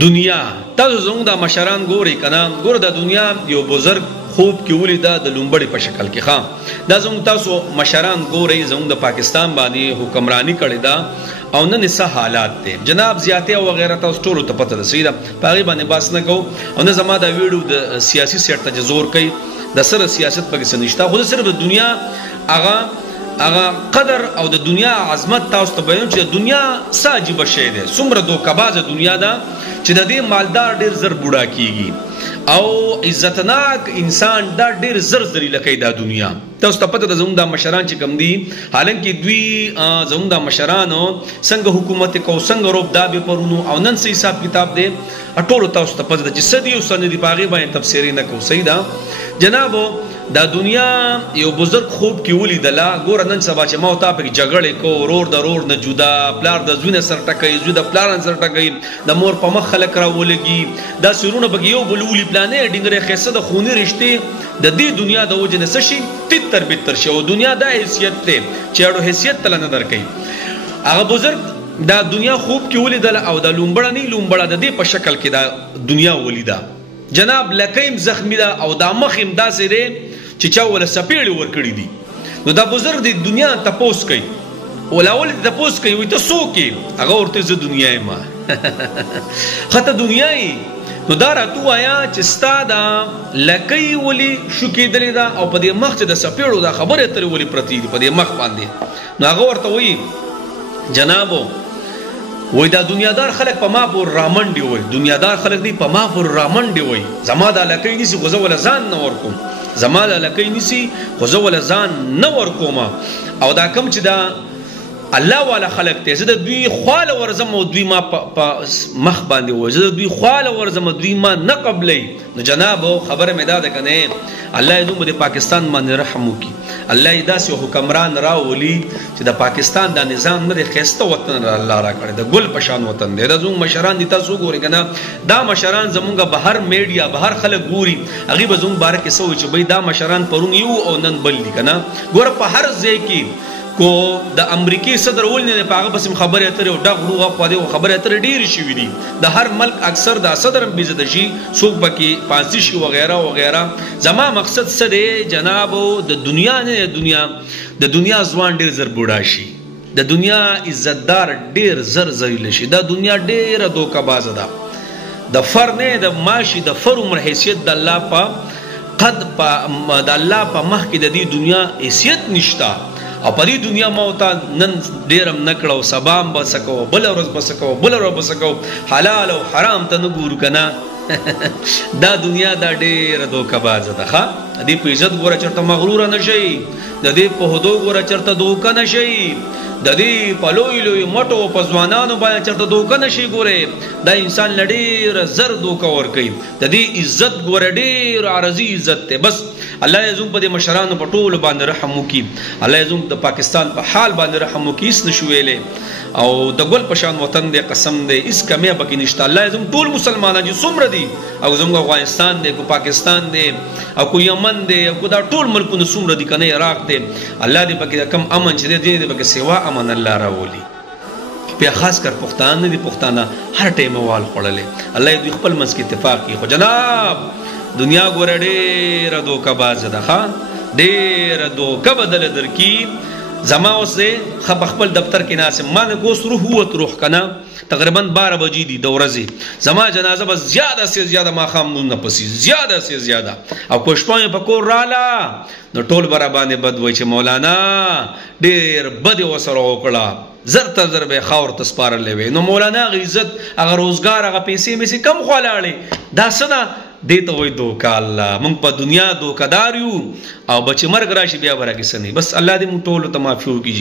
دنیا تاسو زموږ د مشران ګوري کنه ګور د دنیا یو بزرگ خوب کې ولیدا د لومبړي په شکل کې خام دا زموږ تاسو مشران ګوري زموږ د پاکستان باندې حکمرانی کړی دا او نن څه حالات دي جناب زیاتې او غیره تاسو ټول ته پته رسیدا پاغي باندې باس نه کو او نه زما دا ویډیو د سیاسي سیټ ته زور کوي د سره سیاست پکې سنشتہ خو صرف د دنیا اغه قدر او د دنیا عظمت تاسو ته بیان چې دنیا ساجي بشي ده څومره دوکباز دنیا ده چې د دې مالدار ډیر زر بوډا کیږي او عزتناک انسان دا ډیر زر زری لکه دا دنیا تاسو ته پته د زموږ د مشران چې کم دي حالانکه دوی زموږ د مشرانو څنګه حکومت کو څنګه روب دا به پرونو او نن سې حساب کتاب دی ټولو تاسو ته پته چې سدي او سندي پاغي باندې تفسیری نه کو سیدا جناب دا دنیا یو بزرگ خوب کې ولیدلا ګور نن سبا چې ما او تا په جګړه کو رور د رور نه جدا پلار د زونه سر ټکې زو د پلار سر ټکې د مور په مخ خلک را ولګي دا سرونه بګیو بلولي پلانې ډنګره خسه د خوني رښتې د دې دنیا د وجنه سشي تر بتر شو دنیا د حیثیت ته چېړو حیثیت تل نه درکې هغه بزرگ دا دنیا خوب کې ولیدل او د لومبړه نه لومبړه د دې په شکل کې دا دنیا ولیدا جناب لکیم زخمی دا او دا مخیم دا سره چې چا ولا سپېړې ور کړې دي نو دا بزرگ د دنیا تپوس کوي ولاول تپوس کوي وي ته څوک هغه ورته ز دنیا ما خته دنیا نو دا راتو آیا چې ستا دا لکۍ ولی شو کېدلې دا او په دې مخ چې د سپېړو دا خبره ترې ولی پرتی دي په دې مخ باندې نو هغه ورته وایي جنابو وای دا دنیادار خلک په ما پور رامنډي وای دنیادار خلک دی په ما پور رامنډي وای زما د لکۍ نسی غزه ولا ځان نه ورکوم زما د لکۍ نسی غزه ولا ځان نه ورکوم او دا کم چې دا الله والا خلق ته زه د دوی خواله ورزم او دوی ما په مخ باندې و زه د دوی خواله ورزم دوی ما نه قبلې نو جناب خبره مې دا ده کنه الله دې موږ د پاکستان باندې رحم وکي الله دې داسې حکمران راولي چې د پاکستان د نظام نه خسته وطن الله را کړی د ګل پشان وطن دی د زموږ مشران دي تاسو ګورئ کنه دا مشران زموږ بهر میډیا بهر خلک ګوري هغه به زموږ باره کې سوچ به دا مشران پرون یو او نن بل دي کنه ګور په هر ځای کې کو د امریکای صدر ولنه په هغه بسم خبره اترې او ډغړو خو دې خبره اترې ډېر شي دي د هر ملک اکثر د صدر بیزت شي څوک پکې پانسی شي وغیرہ وغیرہ زما مقصد څه دی جناب د دنیا نه د دنیا ځوان ډېر زر بوډا شي د دنیا عزتدار ډېر زر ذلیل شي د دنیا ډېر دوکباز ده د فر نه د ماشي د فر عمر حیثیت د الله په قد په د الله په مخ کې د دې دنیا حیثیت نشتا او په دې دنیا موتا نن ډیرم نکړو سبام بسکو بل ورځ بسکو بل ورځ بسکو حلال او حرام ته نه ګورو کنه دا دنیا دا ډیره دوکباز ده ښا دې په عزت ګوره چرته مغرور نه شي د دې په هدو ګوره چرته دوک نه شي د دې په لوی لوی مټو په ځوانانو باندې چرته دوک نه شي ګوره دا انسان لډیر زر دوک ور کوي د دې عزت ګوره ډیر عارضی عزت ته بس الله یې زوم په دې مشرانو په ټول باندې رحم وکي الله یې زوم د پاکستان په حال باندې رحم وکي اس نشو ویلې او د ګل پشان وطن دې قسم دې اس کمه پکې نشته الله یې زوم ټول مسلمانان چې څومره دي او زموږ افغانستان دې کو پاکستان دې او کو یمن دې او کو دا ټول ملکونه څومره دي کنه عراق دې الله دې پکې کم امن چې دې پکې سوا امن الله راولي بیا خاص کر پښتانه دي پښتانه هر ټیم وال خړلې الله دې خپل منځ کې اتفاق کوي خو جناب دنیا ګور ډېر دوکباز ده ښا ډېر دوکه بدل درکې زما اوسه خپ خپل دفتر کې ناسم ما نه ګوس روح وت روح کنه تقریبا 12 بجې دي د ورځې زما جنازه بس زیاده سے زیاده ما خام نه پسی زیاده سے زیاده او کوشپونه پکور رااله نو ټول برا باندې بد وای چې مولانا ډېر بد وسره وکړه زر تر زر به خاور تسپارلې وي نو مولانا غ عزت هغه روزګار هغه پیسې مې سي کم خلاړې دا سنا دیته وای دوکا الله مونږ په دنیا دوکدار یو او بچ مرګ راشي بیا ورګه سني بس الله دې مونږ ټول ته معفو کیږي